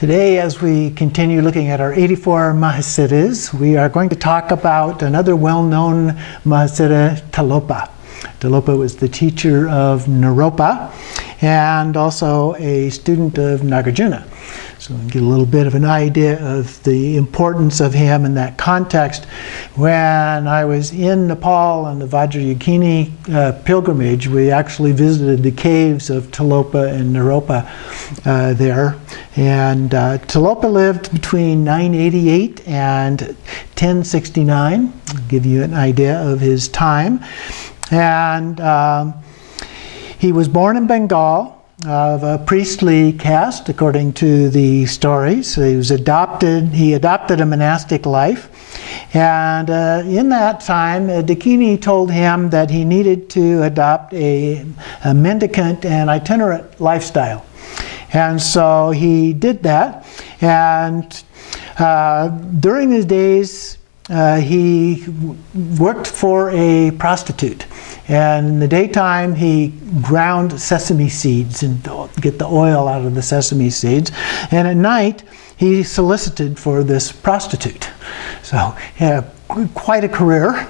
Today, as we continue looking at our 84 Mahasiddhas, we are going to talk about another well-known Mahasiddha, Tilopa. Tilopa was the teacher of Naropa and also a student of Nagarjuna. So we get a little bit of an idea of the importance of him in that context. When I was in Nepal on the Vajrayogini pilgrimage, we actually visited the caves of Tilopa and Naropa there. And Tilopa lived between 988 and 1069, to give you an idea of his time. And he was born in Bengal, of a priestly caste, according to the stories. So he adopted a monastic life. And in that time, Dakini told him that he needed to adopt a mendicant and itinerant lifestyle. And so he did that. And during his days, he worked for a prostitute. And in the daytime, he ground sesame seeds and get the oil out of the sesame seeds. And at night, he solicited for this prostitute. So he had quite a career.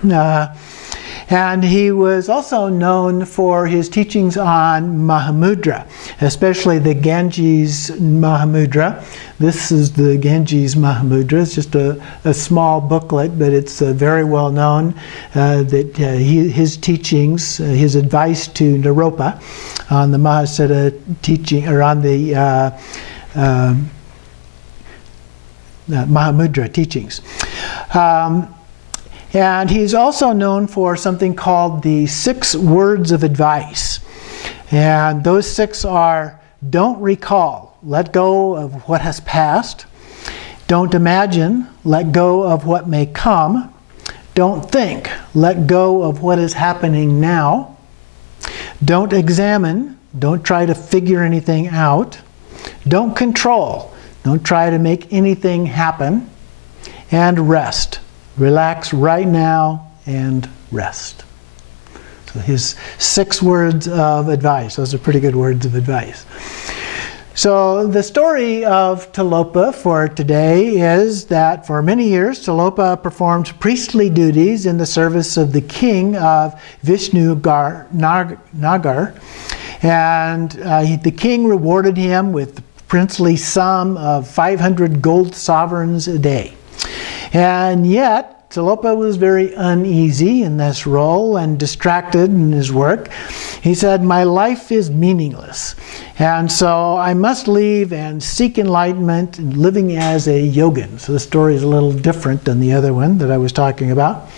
And he was also known for his teachings on Mahamudra, especially the Ganges Mahamudra. This is the Ganges Mahamudra. It's just a small booklet, but it's very well known that his teachings, his advice to Naropa on the Mahasiddha teaching, or on the Mahamudra teachings. And he's also known for something called the 6 words of advice. And those 6 are: don't recall, let go of what has passed. Don't imagine, let go of what may come. Don't think, let go of what is happening now. Don't examine, don't try to figure anything out. Don't control, don't try to make anything happen. And rest. Relax right now and rest. So his 6 words of advice. Those are pretty good words of advice. So the story of Tilopa for today is that for many years Tilopa performed priestly duties in the service of the king of Nagar. And the king rewarded him with the princely sum of 500 gold sovereigns a day. And yet, Tilopa was very uneasy in this role and distracted in his work. He said, "My life is meaningless, and so I must leave and seek enlightenment, living as a yogin." So the story is a little different than the other one that I was talking about.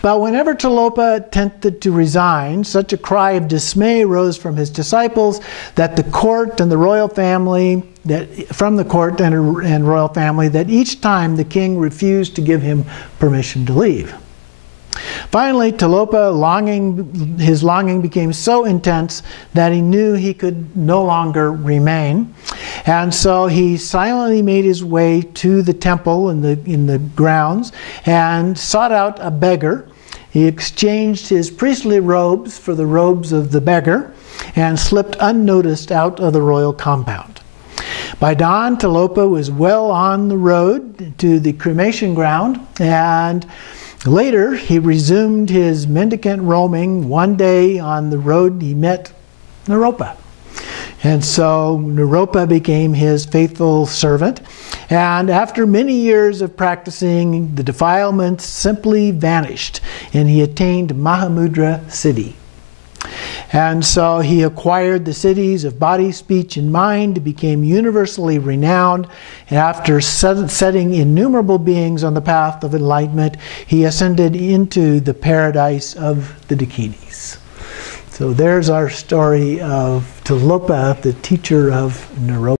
But whenever Tilopa attempted to resign, such a cry of dismay rose from his disciples that the court and the royal family, that royal family, that each time the king refused to give him permission to leave. Finally, Tilopa, his longing became so intense that he knew he could no longer remain. And so he silently made his way to the temple in the grounds and sought out a beggar. He exchanged his priestly robes for the robes of the beggar and slipped unnoticed out of the royal compound. By dawn, Tilopa was well on the road to the cremation ground, and later he resumed his mendicant roaming. One day on the road he met Naropa. And so Naropa became his faithful servant. And after many years of practicing, the defilements simply vanished, and he attained Mahamudra Siddhi. And so he acquired the siddhis of body, speech, and mind, became universally renowned, and after setting innumerable beings on the path of enlightenment, he ascended into the paradise of the Dakinis. So there's our story of Tilopa, the teacher of Naropa.